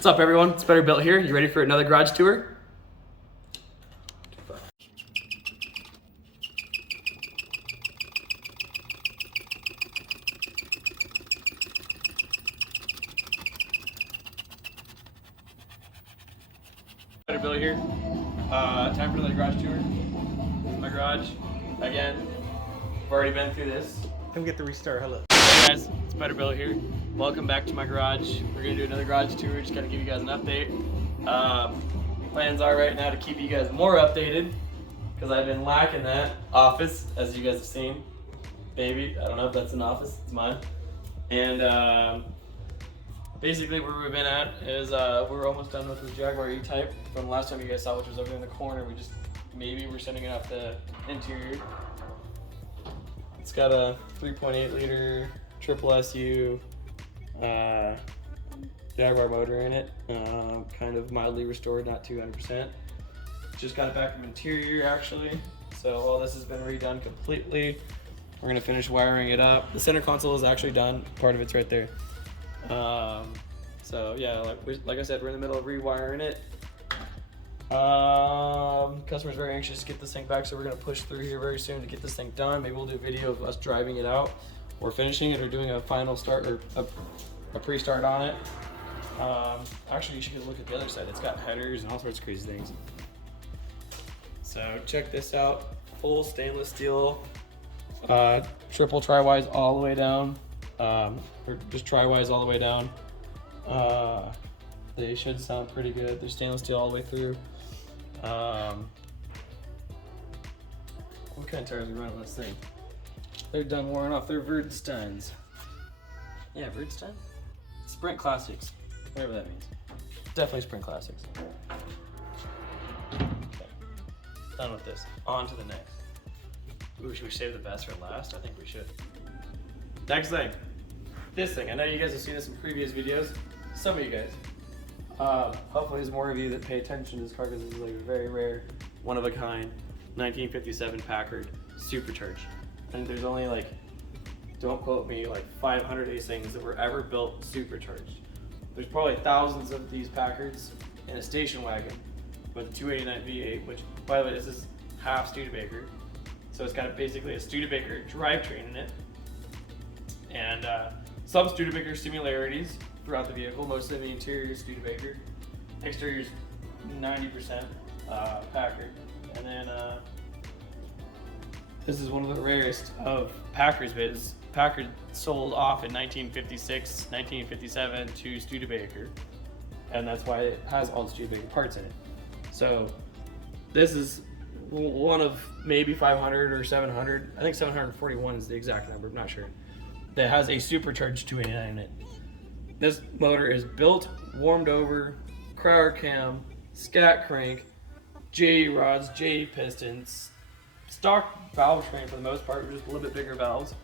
What's up, everyone? It's Better Built here. You ready for another garage tour? Better Built here. Time for another garage tour. This is my garage. Again, we've already been through this. Come get the restart. Hello. Hey guys, it's Better Built here. Welcome back to my garage. We're gonna do another garage tour. Just gotta give you guys an update. Plans are right now to keep you guys more updated because I've been lacking that office, as you guys have seen. Baby, I don't know if that's an office. It's mine. And basically, where we've been at is we're almost done with the Jaguar E-Type from the last time you guys saw, which was over in the corner. We're sending it off the interior. It's got a 3.8 liter triple SU Jaguar motor in it, kind of mildly restored, not 200%. Just got it back from interior actually. So all this has been redone completely. We're gonna finish wiring it up. The center console is actually done. Part of it's right there. So yeah, like I said, we're in the middle of rewiring it. Customer's very anxious to get this thing back, so we're gonna push through here very soon to get this thing done. Maybe we'll do a video of us driving it out, or finishing it, or doing a final start or a pre-start on it. Actually, you should look at the other side. It's got headers and all sorts of crazy things. So check this out. Full stainless steel, triple tri-wise all the way down, or just tri-wise all the way down. They should sound pretty good. They're stainless steel all the way through. What kind of tires are we running on this thing? They're done wearing off. They're Verdsteins. Yeah, Verdstein? Sprint Classics. Whatever that means. Definitely Sprint Classics. Okay. Done with this. On to the next. Ooh, should we save the best for last? I think we should. Next thing. This thing. I know you guys have seen this in previous videos. Some of you guys. Hopefully there's more of you that pay attention to this car because it's like a very rare, one of a kind, 1957 Packard Supercharged. And there's only like, don't quote me, like 500 of these things that were ever built supercharged. There's probably thousands of these Packards in a station wagon with 289 V8, which, by the way, this is half Studebaker. So it's got basically a Studebaker drivetrain in it. And some Studebaker similarities throughout the vehicle, mostly the interior is Studebaker. Exterior is 90% Packard. And then this is one of the rarest of Packards, but Packard sold off in 1956, 1957 to Studebaker, and that's why it has all the Studebaker parts in it. So this is one of maybe 500 or 700. I think 741 is the exact number, I'm not sure. That has a supercharged 289 in it. This motor is built, warmed over, Cryer cam, scat crank, J rods, J pistons, stock valve train for the most part, just a little bit bigger valves,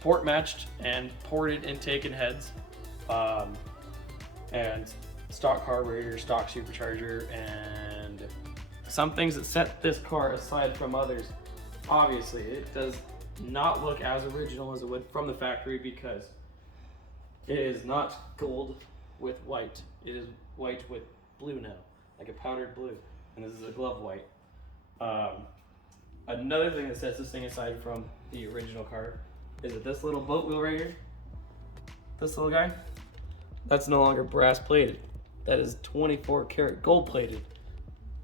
port matched and ported intake and heads, and stock carburetor, stock supercharger, and some things that set this car aside from others. Obviously, it does not look as original as it would from the factory because it is not gold with white. It is white with blue now, like a powdered blue, and this is a glove white. Another thing that sets this thing aside from the original car is that this little boat wheel right here, this little guy, that's no longer brass plated. That is 24 karat gold plated.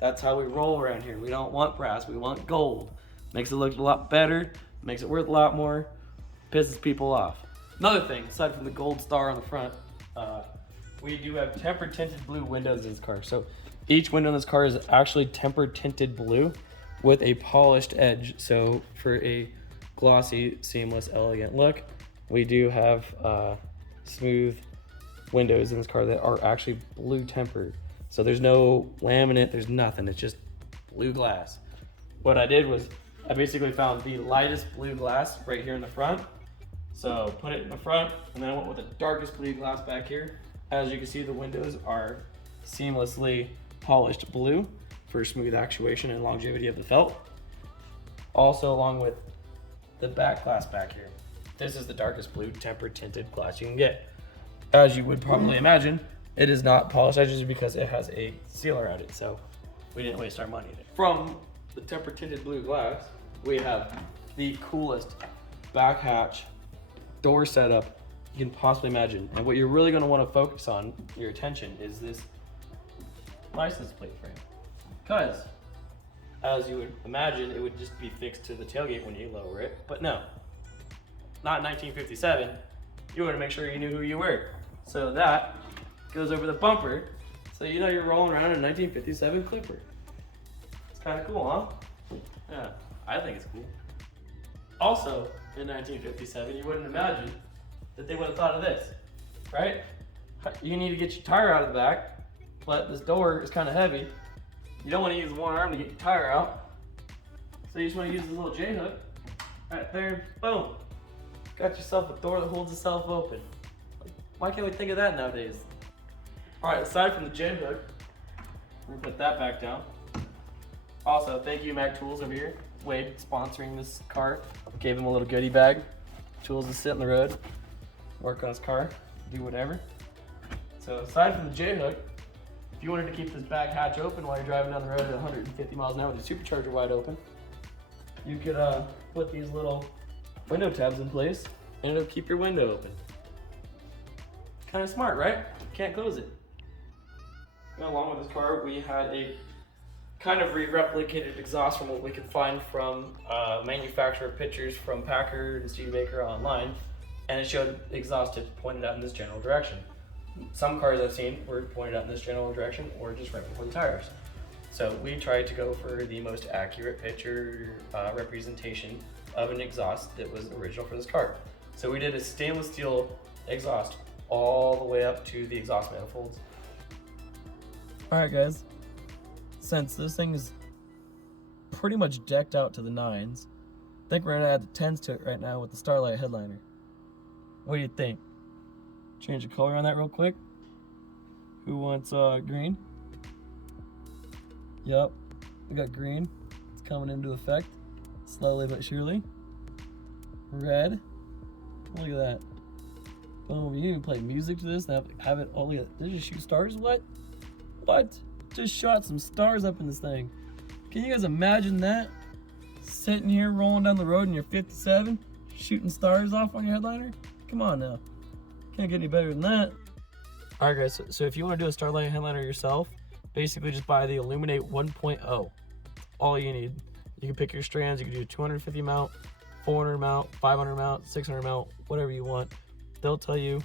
That's how we roll around here. We don't want brass, we want gold. Makes it look a lot better, makes it worth a lot more, pisses people off. Another thing, aside from the gold star on the front, we do have tempered tinted blue windows in this car. So each window in this car is actually tempered tinted blue with a polished edge. So for a glossy, seamless, elegant look, we do have smooth windows in this car that are actually blue tempered. So there's no laminate, there's nothing, it's just blue glass. What I did was I basically found the lightest blue glass right here in the front. So put it in the front, and then I went with the darkest blue glass back here. As you can see, the windows are seamlessly polished blue for smooth actuation and longevity of the felt. Also, along with the back glass back here, this is the darkest blue tempered tinted glass you can get. As you would probably imagine, It is not polished edges because it has a sealer at it, so we didn't waste our money in it. From the temper tinted blue glass, we have the coolest back hatch door setup you can possibly imagine. And what you're really going to want to focus on, your attention, is this license plate frame. Because, as you would imagine, it would just be fixed to the tailgate when you lower it. But no, not in 1957. You want to make sure you knew who you were. So that goes over the bumper, so you know you're rolling around in a 1957 Clipper. It's kind of cool, huh? Yeah, I think it's cool. Also, in 1957, you wouldn't imagine that they would have thought of this, right? You need to get your tire out of the back, but this door is kind of heavy. You don't want to use one arm to get your tire out, so you just want to use this little J-hook right there, boom. Got yourself a door that holds itself open. Why can't we think of that nowadays? All right, aside from the J-hook, we're gonna put that back down. Also, thank you Mac Tools over here. Wade sponsoring this car. Gave him a little goodie bag. Tools to sit on the road, work on his car, do whatever. So aside from the J-hook, if you wanted to keep this back hatch open while you're driving down the road at 150 miles an hour with the supercharger wide open, you could put these little window tabs in place and it'll keep your window open. Kind of smart, right? Can't close it. Along with this car, we had a kind of replicated exhaust from what we could find from manufacturer pictures from Packard and Studebaker online, and it showed exhaust tips pointed out in this general direction. Some cars I've seen were pointed out in this general direction or just right before the tires. So we tried to go for the most accurate picture representation of an exhaust that was original for this car. So we did a stainless steel exhaust all the way up to the exhaust manifolds. Alright guys, since this thing is pretty much decked out to the 9s, I think we're gonna add the 10s to it right now with the Starlight headliner. What do you think? Change the color on that real quick. Who wants green? Yup, we got green. It's coming into effect, slowly but surely. Red, look at that. Boom, you can even play music to this and have it, oh look at, did it just shoot stars? What? What? Just shot some stars up in this thing. Can you guys imagine that? Sitting here rolling down the road in your 57, shooting stars off on your headliner? Come on now. Can't get any better than that. Alright guys, so if you want to do a Starlight headliner yourself, basically just buy the Illuminate 1.0. All you need. You can pick your strands, you can do a 250 mount, 400 mount, 500 mount, 600 mount, whatever you want. They'll tell you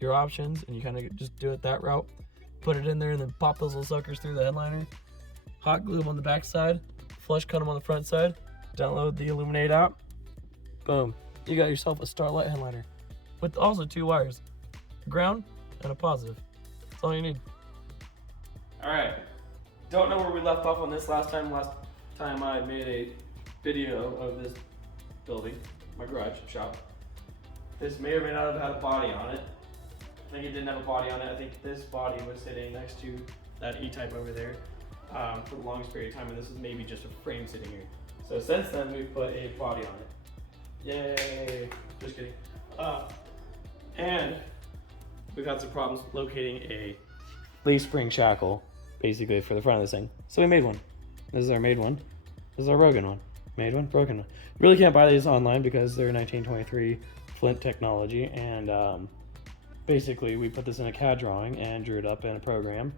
your options and you kind of just do it that route. Put it in there and then pop those little suckers through the headliner. Hot glue them on the back side, flush cut them on the front side, download the Illuminate app. Boom, you got yourself a Starlight headliner. With also 2 wires, a ground and a positive. That's all you need. All right, don't know where we left off on this last time. Last time I made a video of this building, my garage shop. This may or may not have had a body on it. I think it didn't have a body on it. I think this body was sitting next to that E-Type over there for the longest period of time, and this is maybe just a frame sitting here. So since then, we've put a body on it. Yay! Just kidding. And we've had some problems locating a leaf spring shackle, basically, for the front of this thing. So we made one. This is our made one. This is our broken one. Made one, broken one. You really can't buy these online because they're 1923 Flint technology, and basically we put this in a CAD drawing and drew it up in a program.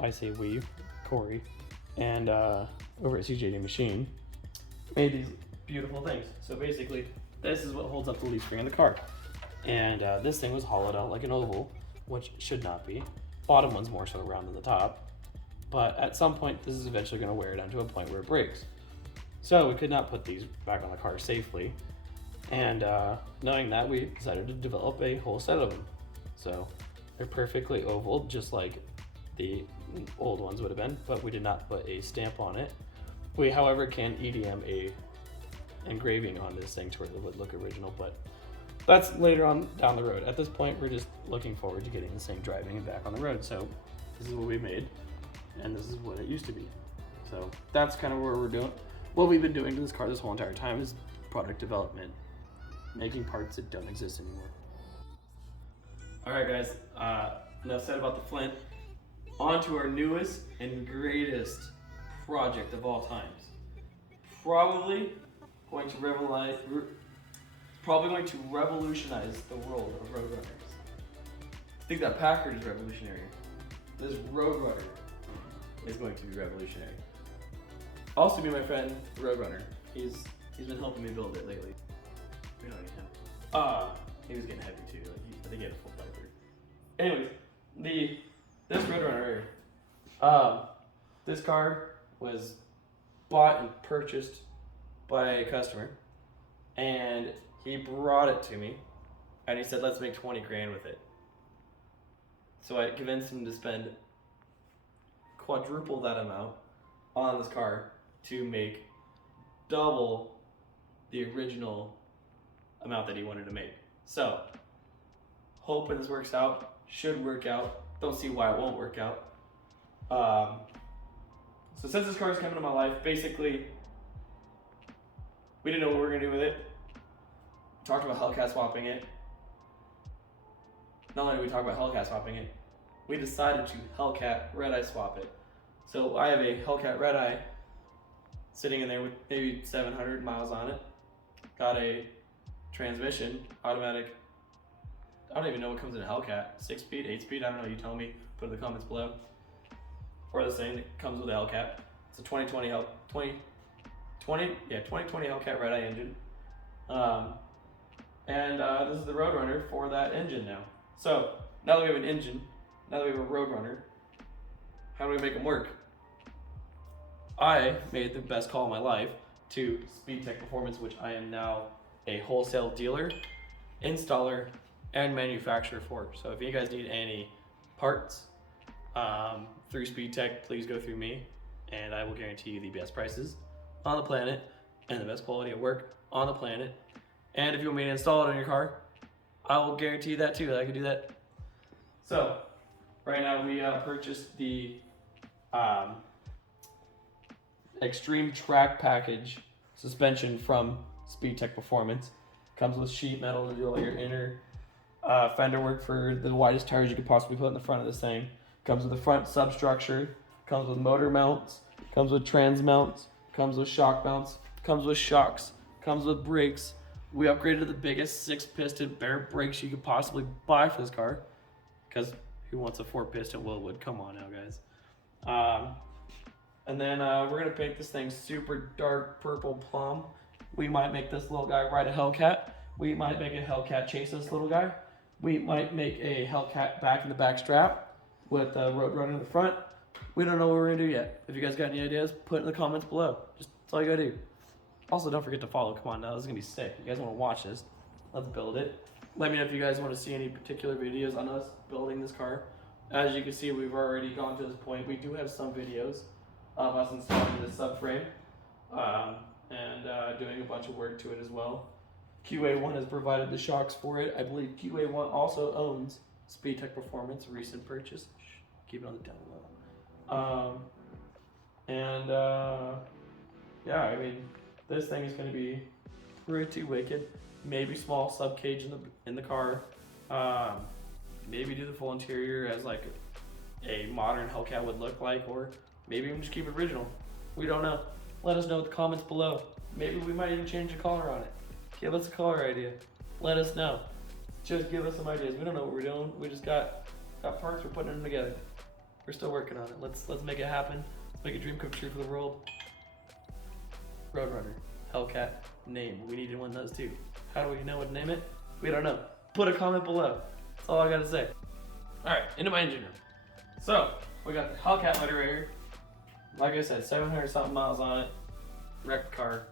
I say we, Corey, and over at CJD Machine, made these beautiful things. So basically, this is what holds up the leaf spring in the car. And this thing was hollowed out like an oval, which should not be. Bottom one's more so round than the top. But at some point, this is eventually going to wear down to a point where it breaks. So we could not put these back on the car safely. And knowing that, we decided to develop a whole set of them. So they're perfectly oval, just like the old ones would have been, but we did not put a stamp on it. We, however, can EDM a engraving on this thing to where it would look original, but that's later on down the road. At this point, we're just looking forward to getting this thing driving and back on the road. So this is what we made, and this is what it used to be. So that's kind of where we're doing. What we've been doing to this car this whole entire time is product development, making parts that don't exist anymore. All right, guys. enough said about the Flint. On to our newest and greatest project of all times. Probably going to revolutionize the world of roadrunners. I think that Packard is revolutionary. This Roadrunner is going to be revolutionary. Also, be my friend Roadrunner. He's been helping me build it lately. We don't need him. He was getting heavy too. I think he had a full fiber. Anyways, this Roadrunner here. This car was bought and purchased by a customer, and he brought it to me, and he said, "Let's make 20 grand with it." So I convinced him to spend quadruple that amount on this car to make double the original amount that he wanted to make. So, hoping this works out. Should work out. Don't see why it won't work out. So since this car is coming into my life, basically, we didn't know what we were gonna do with it. Talked about Hellcat swapping it. Not only did we talk about Hellcat swapping it, we decided to Hellcat Red-Eye swap it. So I have a Hellcat Red-Eye sitting in there with maybe 700 miles on it. Got a transmission, automatic. I don't even know what comes in a Hellcat. 6-speed, 8-speed, I don't know, you tell me. Put in the comments below. Or the same that comes with a Hellcat. It's a 2020 Hellcat Red-Eye engine. This is the Roadrunner for that engine now. So, now that we have an engine, now that we have a Roadrunner, how do we make them work? I made the best call of my life to Speedtech Performance, which I am now a wholesale dealer, installer, and manufacturer for. So if you guys need any parts through Speedtech, please go through me, and I will guarantee you the best prices on the planet and the best quality of work on the planet. And if you want me to install it on your car, I will guarantee that too. I can do that. So right now we purchased the Extreme Track Package suspension from Speedtech Performance. Comes with sheet metal to do all your inner fender work for the widest tires you could possibly put in the front of this thing. Comes with a front substructure. Comes with motor mounts. Comes with trans mounts. Comes with shock mounts. Comes with shocks. Comes with brakes. We upgraded to the biggest 6-piston bare brakes you could possibly buy for this car. Because who wants a 4-piston Willwood? Come on now, guys. And then we're going to paint this thing super dark purple plum. We might make this little guy ride a Hellcat. We might make a Hellcat chase this little guy. We might make a Hellcat back in the back strap with a Roadrunner in the front. We don't know what we're going to do yet. If you guys got any ideas, put it in the comments below. That's all you got to do. Also, don't forget to follow. Come on now, this is going to be sick. You guys want to watch this? Let's build it. Let me know if you guys want to see any particular videos on us building this car. As you can see, we've already gone to this point. We do have some videos of us installing the subframe and doing a bunch of work to it as well. QA1 has provided the shocks for it. I believe QA1 also owns Speedtech Performance, a recent purchase. Keep it on the down low. Yeah, I mean, this thing is going to be pretty wicked. Maybe small sub cage in the car. Maybe do the full interior as like a modern Hellcat would look like, or maybe even just keep it original. We don't know. Let us know in the comments below. Maybe we might even change the color on it. Give us a color idea. Let us know. Just give us some ideas. We don't know what we're doing. We just got parts. We're putting them together. We're still working on it. Let's make it happen. Let's make a dream come true for the world. Roadrunner, Hellcat, name. We need one of those too. How do we know what to name it? We don't know. Put a comment below. That's all I gotta say. All right, into my engine room. So we got the Hellcat letter right here. Like I said, 700 something miles on it. Wrecked car.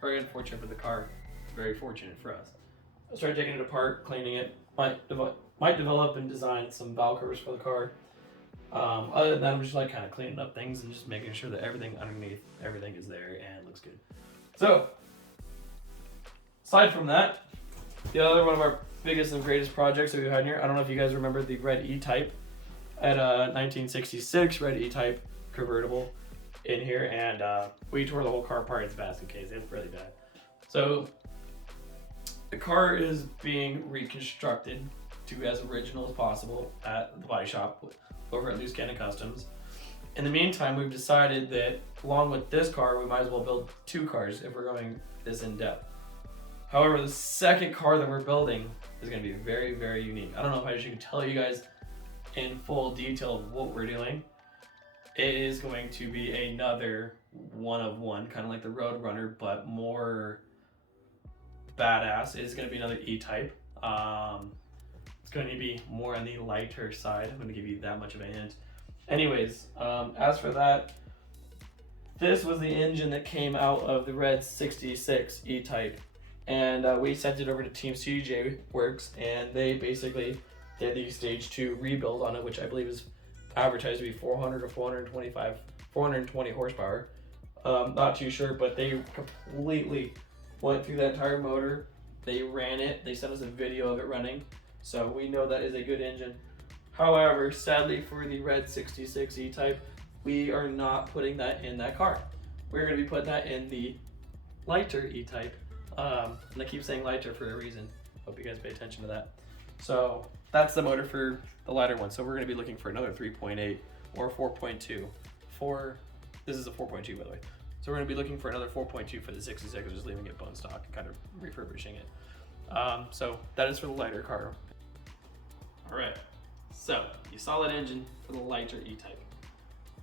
Very unfortunate for the car. Very fortunate for us. I started taking it apart, cleaning it. Might develop and design some valve covers for the car. Other than that, I'm just like kind of cleaning up things and just making sure that everything underneath, everything is there and looks good. So, aside from that, the other one of our biggest and greatest projects that we've had here, I don't know if you guys remember the red E-Type. I had a 1966 red E-Type convertible in here, and we tore the whole car apart. It's basket case. It's really bad. So the car is being reconstructed to be as original as possible at the body shop over at Loose Cannon Customs. In the meantime, we've decided that along with this car, we might as well build 2 cars if we're going this in depth. However, the second car that we're building is going to be very, very unique. I don't know if I should tell you guys in full detail of what we're doing. It is going to be another one of one, kind of like the Roadrunner, but more badass. It is going to be another E-Type. It's going to be more on the lighter side. I'm going to give you that much of a hint. Anyways, as for that, this was the engine that came out of the Red 66 E-Type. And we sent it over to Team CJ Works, and they basically did the stage 2 rebuild on it, which I believe is advertised to be 400 or 420 horsepower. Not too sure, but they completely went through that entire motor. They ran it. They sent us a video of it running, so we know that is a good engine. However, sadly for the Red 66 E-Type, we are not putting that in that car. We're going to be putting that in the lighter E-Type. And I keep saying lighter for a reason. Hope you guys pay attention to that. So that's the motor for the lighter one. So we're going to be looking for another 3.8 or 4.2. This is a 4.2 by the way. So we're going to be looking for another 4.2 for the 66, just leaving it bone stock and kind of refurbishing it. So that is for the lighter car. All right. So you saw that engine for the lighter E-Type.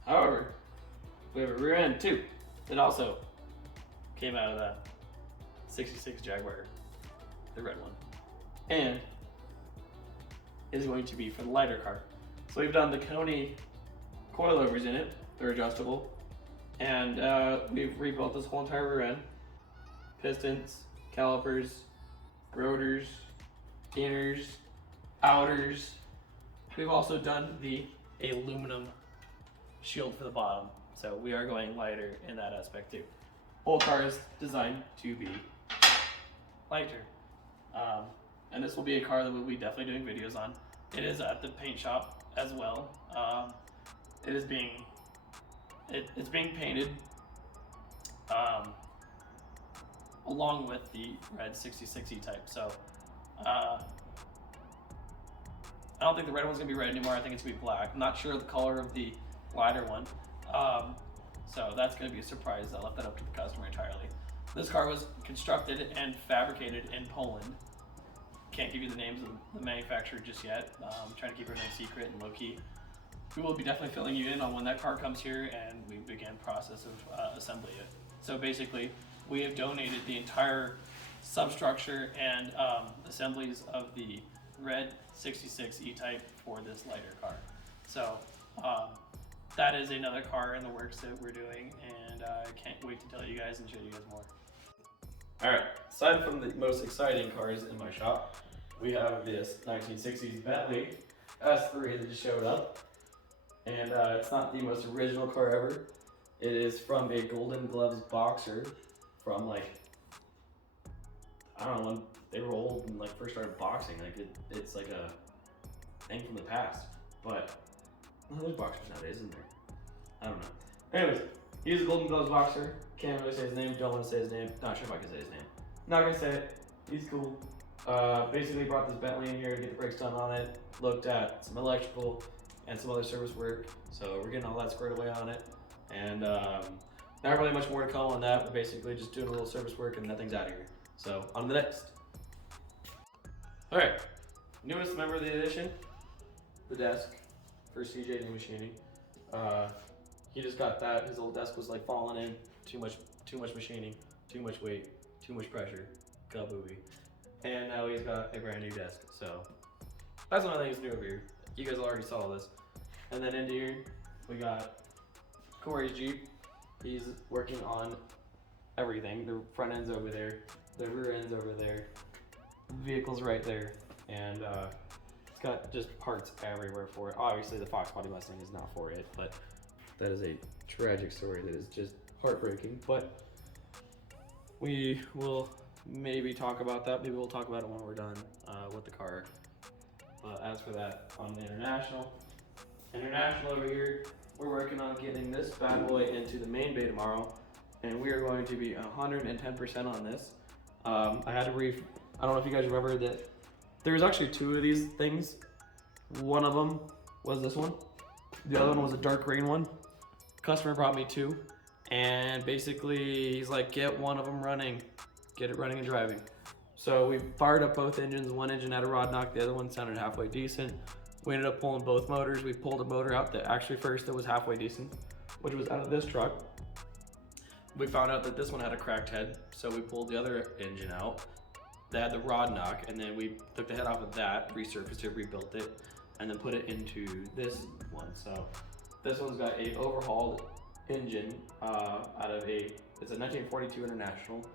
However, we have a rear end too that also came out of that 66 Jaguar, the red one, and it is going to be for the lighter car. So we've done the Koni coilovers in it. They're adjustable, and we've rebuilt this whole entire rear end, pistons, calipers, rotors, inners, outers. We've also done the aluminum shield for the bottom, so we are going lighter in that aspect too. Whole car is designed to be lighter, and this will be a car that we'll be definitely doing videos on. It is at the paint shop as well. It's being painted along with the Red 66 E-Type. So I don't think the red one's gonna be red anymore. I think it's gonna be black. I'm not sure of the color of the lighter one. So that's gonna be a surprise. I left that up to the customer entirely. This car was constructed and fabricated in Poland. Can't give you the names of the manufacturer just yet. Trying to keep everything secret and low key. We will be definitely filling you in on when that car comes here and we begin process of assembly it. So basically, we have donated the entire substructure and assemblies of the Red 66 E-Type for this lighter car. So that is another car in the works that we're doing, and I can't wait to tell you guys and show you guys more. Alright, aside from the most exciting cars in my shop, we have this 1960s Bentley S3 that just showed up. And it's not the most original car ever. It is from a Golden Gloves boxer from like, I don't know, when they were old and like first started boxing. Like it's like a thing from the past. But there's boxers nowadays, isn't there? I don't know. Anyways, he's a Golden Gloves boxer. Can't really say his name, don't want to say his name. Not sure if I can say his name. Not gonna say it. He's cool. Basically brought this Bentley in here to get the brakes done on it. Looked at some electrical and some other service work. So we're getting all that squared away on it. And not really much more to come on that. We're basically just doing a little service work and nothing's out of here. So on to the next. All right, newest member of the edition, the desk for CJ New Machining. He just got that. His old desk was like falling in. Too much machining, too much weight, too much pressure. Kabooey. And now he's got a brand new desk. So that's one of the things new over here. You guys already saw this. And then into here, we got Corey's Jeep. He's working on everything. The front end's over there, the rear end's over there, the vehicle's right there, and it's got just parts everywhere for it. Obviously, the Fox Body Mustang is not for it, but that is a tragic story that is just heartbreaking. But we will maybe talk about that. Maybe we'll talk about it when we're done with the car. But as for that, on the international over here, we're working on getting this bad boy into the main bay tomorrow, and we are going to be 110% on this. I don't know if you guys remember that There's actually two of these things. One of them was this one. The other one was a dark green one. Customer brought me two, and basically he's like, get one of them running, get it running and driving. So we fired up both engines. One engine had a rod knock, the other one sounded halfway decent. We ended up pulling both motors. We pulled a motor out that actually first that was halfway decent, which was out of this truck. We found out that this one had a cracked head, so we pulled the other engine out that had the rod knock, and then we took the head off of that, resurfaced it, rebuilt it, and then put it into this one. So this one's got a overhauled engine out of it's a 1942 International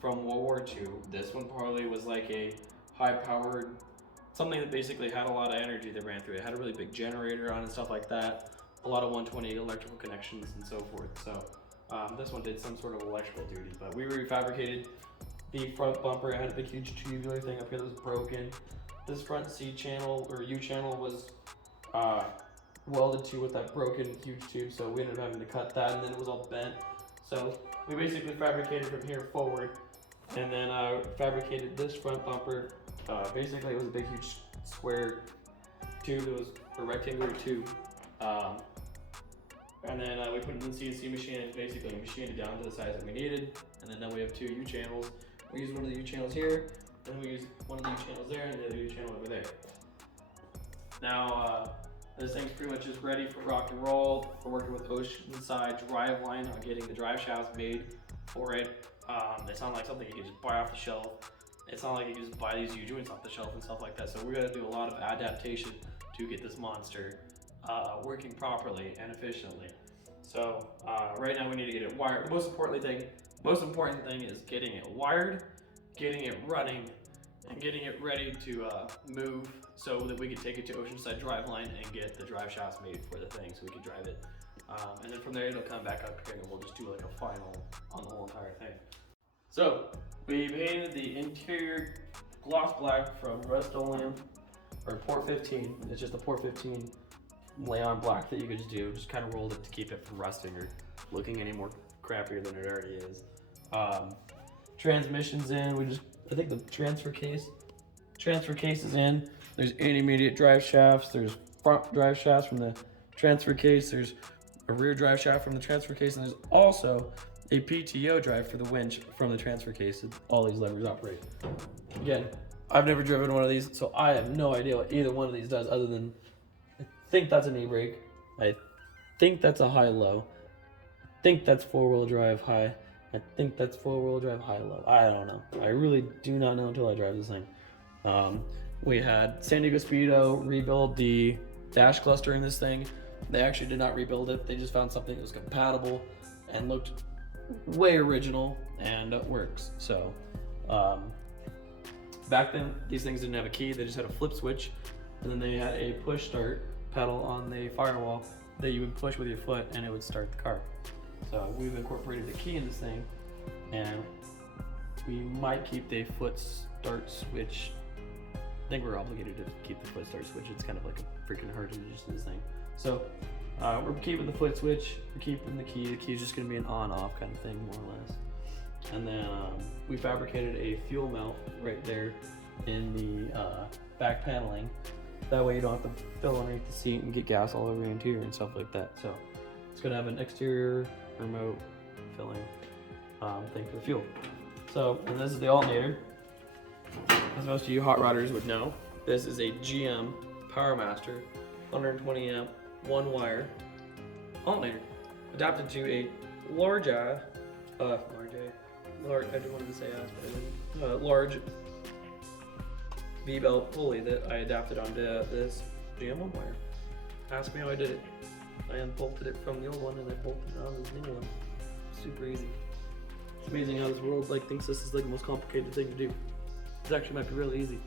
from World War II. This one probably was like a high-powered, something that basically had a lot of energy that ran through it. It had a really big generator on and stuff like that, a lot of 128 electrical connections and so forth. So this one did some sort of electrical duty, but we refabricated the front bumper. It had a big huge tubular thing up here that was broken. This front C channel or U channel was welded to with that broken huge tube, so we ended up having to cut that, and then it was all bent. So we basically fabricated from here forward, and then fabricated this front bumper. Basically, it was a big huge square tube. It was a rectangular tube. And then we put it in the CNC machine and basically machined it down to the size that we needed. And then now we have two U channels. We use one of the U channels here, and we use one of the U channels there, and the other U channel over there. Now, this thing's pretty much just ready for rock and roll. We're working with Oceanside Driveline on getting the drive shafts made for it. It's not like something you can just buy off the shelf. It's not like you can just buy these U joints off the shelf and stuff like that. So we're gonna do a lot of adaptation to get this monster working properly and efficiently. So right now we need to get it wired. The most important thing is getting it wired, getting it running, and getting it ready to move so that we can take it to Oceanside Driveline and get the drive shafts made for the thing so we can drive it. And then from there it'll come back up here and we'll just do like a final on the whole entire thing. So we painted the interior gloss black from Rust-Oleum or Port 15. It's just a Port 15 lay-on black that you could just do. Just kind of rolled it to keep it from rusting or looking any more crappier than it already is. Transmission's in. I think the transfer case is in. There's intermediate drive shafts. There's front drive shafts from the transfer case. There's a rear drive shaft from the transfer case, and there's also a PTO drive for the winch from the transfer case that all these levers operate. Again, I've never driven one of these, so I have no idea what either one of these does other than I think that's an e-brake. I think that's a high-low. I think that's four-wheel drive high. I think that's four-wheel drive high-low. I don't know. I really do not know until I drive this thing. We had San Diego Speedo rebuild the dash cluster in this thing. They actually did not rebuild it. They just found something that was compatible and looked way original and works. So back then these things didn't have a key. They just had a flip switch, and then they had a push start pedal on the firewall that you would push with your foot and it would start the car. So we've incorporated the key in this thing, and we might keep the foot start switch. I think we're obligated to keep the foot start switch. It's kind of like a freaking heritage to this thing. So we're keeping the foot switch, we're keeping the key. The key is just gonna be an on-off kind of thing, more or less. And then we fabricated a fuel mount right there in the back paneling. That way you don't have to fill underneath the seat and get gas all over the interior and stuff like that. So it's gonna have an exterior remote filling thing for the fuel. So, and this is the alternator. As most of you hot rodders would know, this is a GM PowerMaster 120 amp, one wire alternator adapted to a large, I didn't want to say ass, but I didn't. Large V-belt pulley that I adapted onto this GM1 wire. Ask me how I did it. I unbolted it from the old one and I bolted it on the new one. Super easy. It's amazing how this world thinks this is like the most complicated thing to do. It actually might be really easy.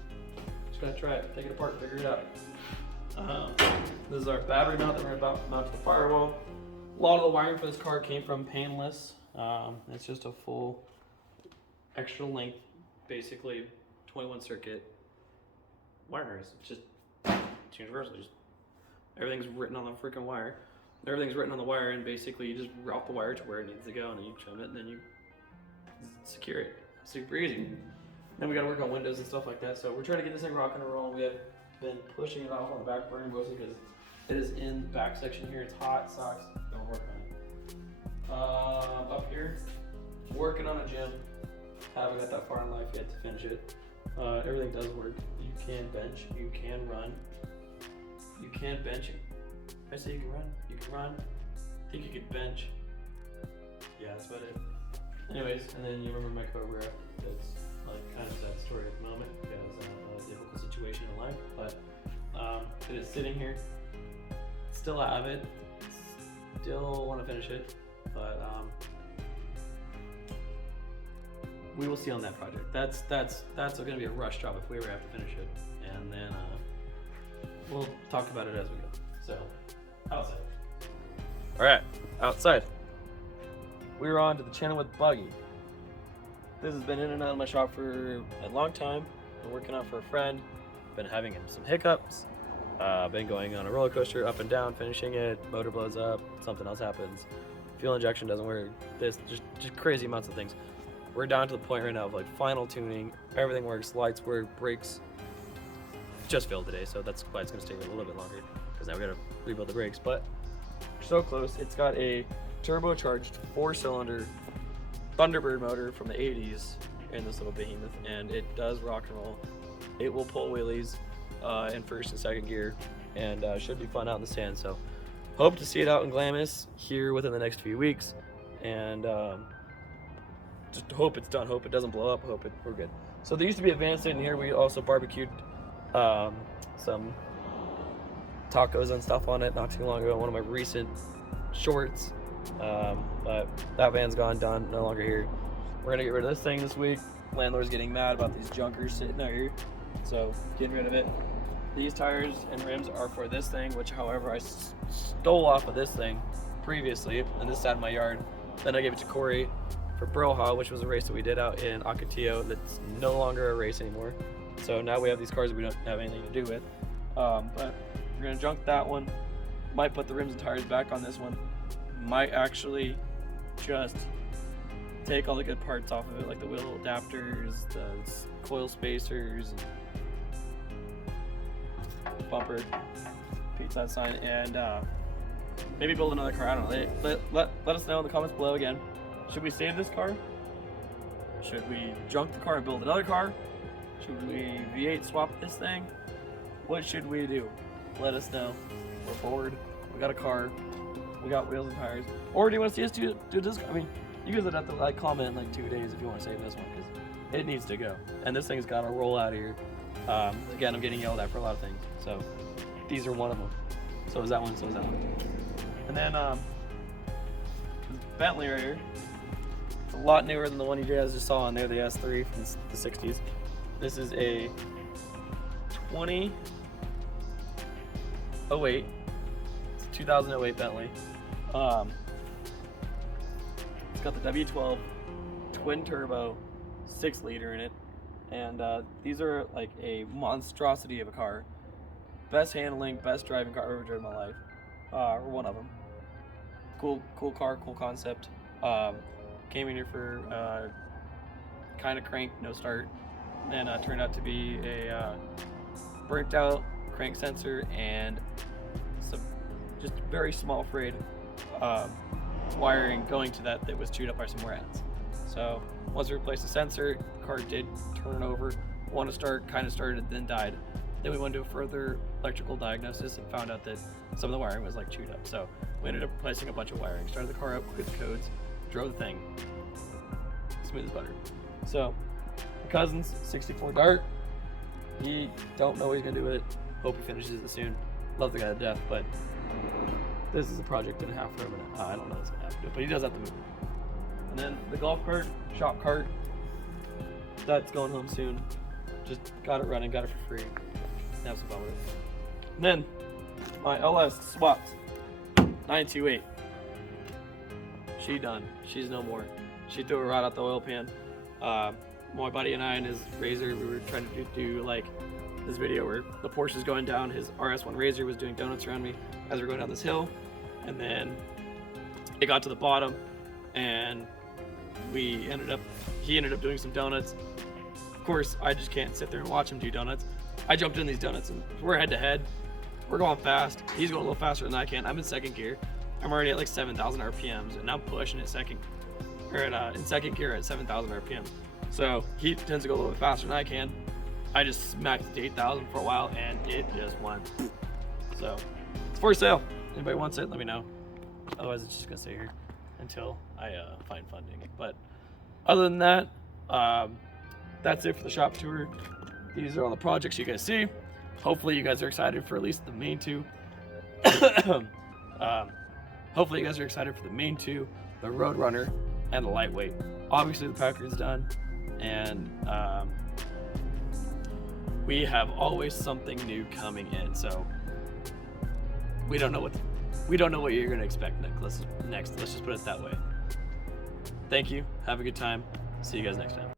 Just gotta try it, take it apart, figure it out. This is our battery mount that we're about to mount to the firewall. A lot of the wiring for this car came from Panless. It's just a full extra length, basically 21 circuit wire harness. It's just it's universal. Just everything's written on the freaking wire. Everything's written on the wire, and basically you just route the wire to where it needs to go, and then you trim it, and then you secure it. Super easy. Then we got to work on windows and stuff like that. So we're trying to get this thing rocking and rolling. We have been pushing it off on the back burner mostly because it is in the back section here. It's hot, sucks. Don't work on it. Up here, working on a gym. Haven't got that far in life yet to finish it. Everything does work. You can bench. You can run. You can bench it. I say you can run. You can run. I think you could bench. Yeah, that's about it. Anyways, and then you remember my Cobra. It's like kind of sad story at the moment because a difficult situation in life, but it is sitting here. Still have it. Still want to finish it, but we will see on that project. That's going to be a rush job if we ever have to finish it, and then we'll talk about it as we go. So, outside. All right, outside. We're on to the channel with Buggy. This has been in and out of my shop for a long time. Been working out for a friend. Been having some hiccups. Been going on a roller coaster up and down, finishing it. Motor blows up. Something else happens. Fuel injection doesn't work. This just crazy amounts of things. We're down to the point right now of like final tuning. Everything works. Lights work. Brakes just failed today, so that's why it's going to take a little bit longer because now we got to rebuild the brakes. But we're so close. It's got a turbocharged 4-cylinder Thunderbird motor from the 80s in this little behemoth, and it does rock and roll. It will pull wheelies in first and second gear, and should be fun out in the sand. So hope to see it out in Glamis here within the next few weeks, and just hope it's done. Hope it doesn't blow up. Hope we're good. So there used to be a van sitting here. We also barbecued some tacos and stuff on it not too long ago. One of my recent shorts. But that van's gone, done, no longer here. We're gonna get rid of this thing this week. Landlord's getting mad about these junkers sitting out here, so getting rid of it. These tires and rims are for this thing, which however I stole off of this thing previously, and this sat in my yard. Then I gave it to Corey for Broha, which was a race that we did out in Ocotillo that's no longer a race anymore. So now we have these cars that we don't have anything to do with. But we're gonna junk that one. Might put the rims and tires back on this one. Might actually just take all the good parts off of it, like the wheel adapters, the coil spacers, bumper, Pete's that sign, and maybe build another car. I don't know. Let us know in the comments below again. Should we save this car? Should we junk the car and build another car? Should we V8 swap this thing? What should we do? Let us know. We're bored. We got a car. We got wheels and tires. Or do you want to see us do this? I mean, you guys would have to like comment in like 2 days if you want to save this one because it needs to go. And this thing's got to roll out of here. Again, I'm getting yelled at for a lot of things. So these are one of them. So is that one. So is that one. And then Bentley right here. It's a lot newer than the one you guys just saw on there, the S3 from the 60s. This is a 2008. 2008 Bentley. It's got the W12 twin turbo 6-liter in it, and these are like a monstrosity of a car. Best handling, best driving car I've ever driven in my life, or one of them. Cool car, cool concept. Came in here for kind of crank, no start, and turned out to be a burnt out crank sensor and some just very small frayed wiring going to that was chewed up by some rats. So once we replaced the sensor, the car did turn over, wanted to start, kind of started, then died. Then we went to a further electrical diagnosis and found out that some of the wiring was like chewed up. So we ended up replacing a bunch of wiring, started the car up, quit the codes, drove the thing, smooth as butter. So my cousin's 64 Dart, he don't know what he's gonna do with it. Hope he finishes it soon. Love the guy to death, but this is a project and a half for him. I don't know what's gonna happen to it, but he does have to move. And then the golf cart, shop cart, that's going home soon. Just got it running, got it for free. Have some fun with it. And then my LS swapped 928. She done. She's no more. She threw it right out the oil pan. My buddy and I and his Razor, we were trying to do like this video where the Porsche is going down. His RS1 Razor was doing donuts around me as we were going down this hill, and then it got to the bottom, and he ended up doing some donuts. Of course, I just can't sit there and watch him do donuts. I jumped in these donuts and we're head to head. We're going fast. He's going a little faster than I can. I'm in second gear. I'm already at like 7,000 RPMs, and I'm pushing at in second gear at 7,000 RPMs. So he tends to go a little bit faster than I can. I just smacked it to 8,000 for a while, and it just went. So it's for sale. Anybody wants it, let me know. Otherwise, it's just gonna stay here until I find funding. But other than that, that's it for the shop tour. These are all the projects you guys see. Hopefully you guys are excited for at least the main two. Hopefully you guys are excited for the main two, the Roadrunner and the Lightweight. Obviously the Packard's done, and we have always something new coming in. So we don't know what you're gonna expect next. Let's just put it that way. Thank you. Have a good time. See you guys next time.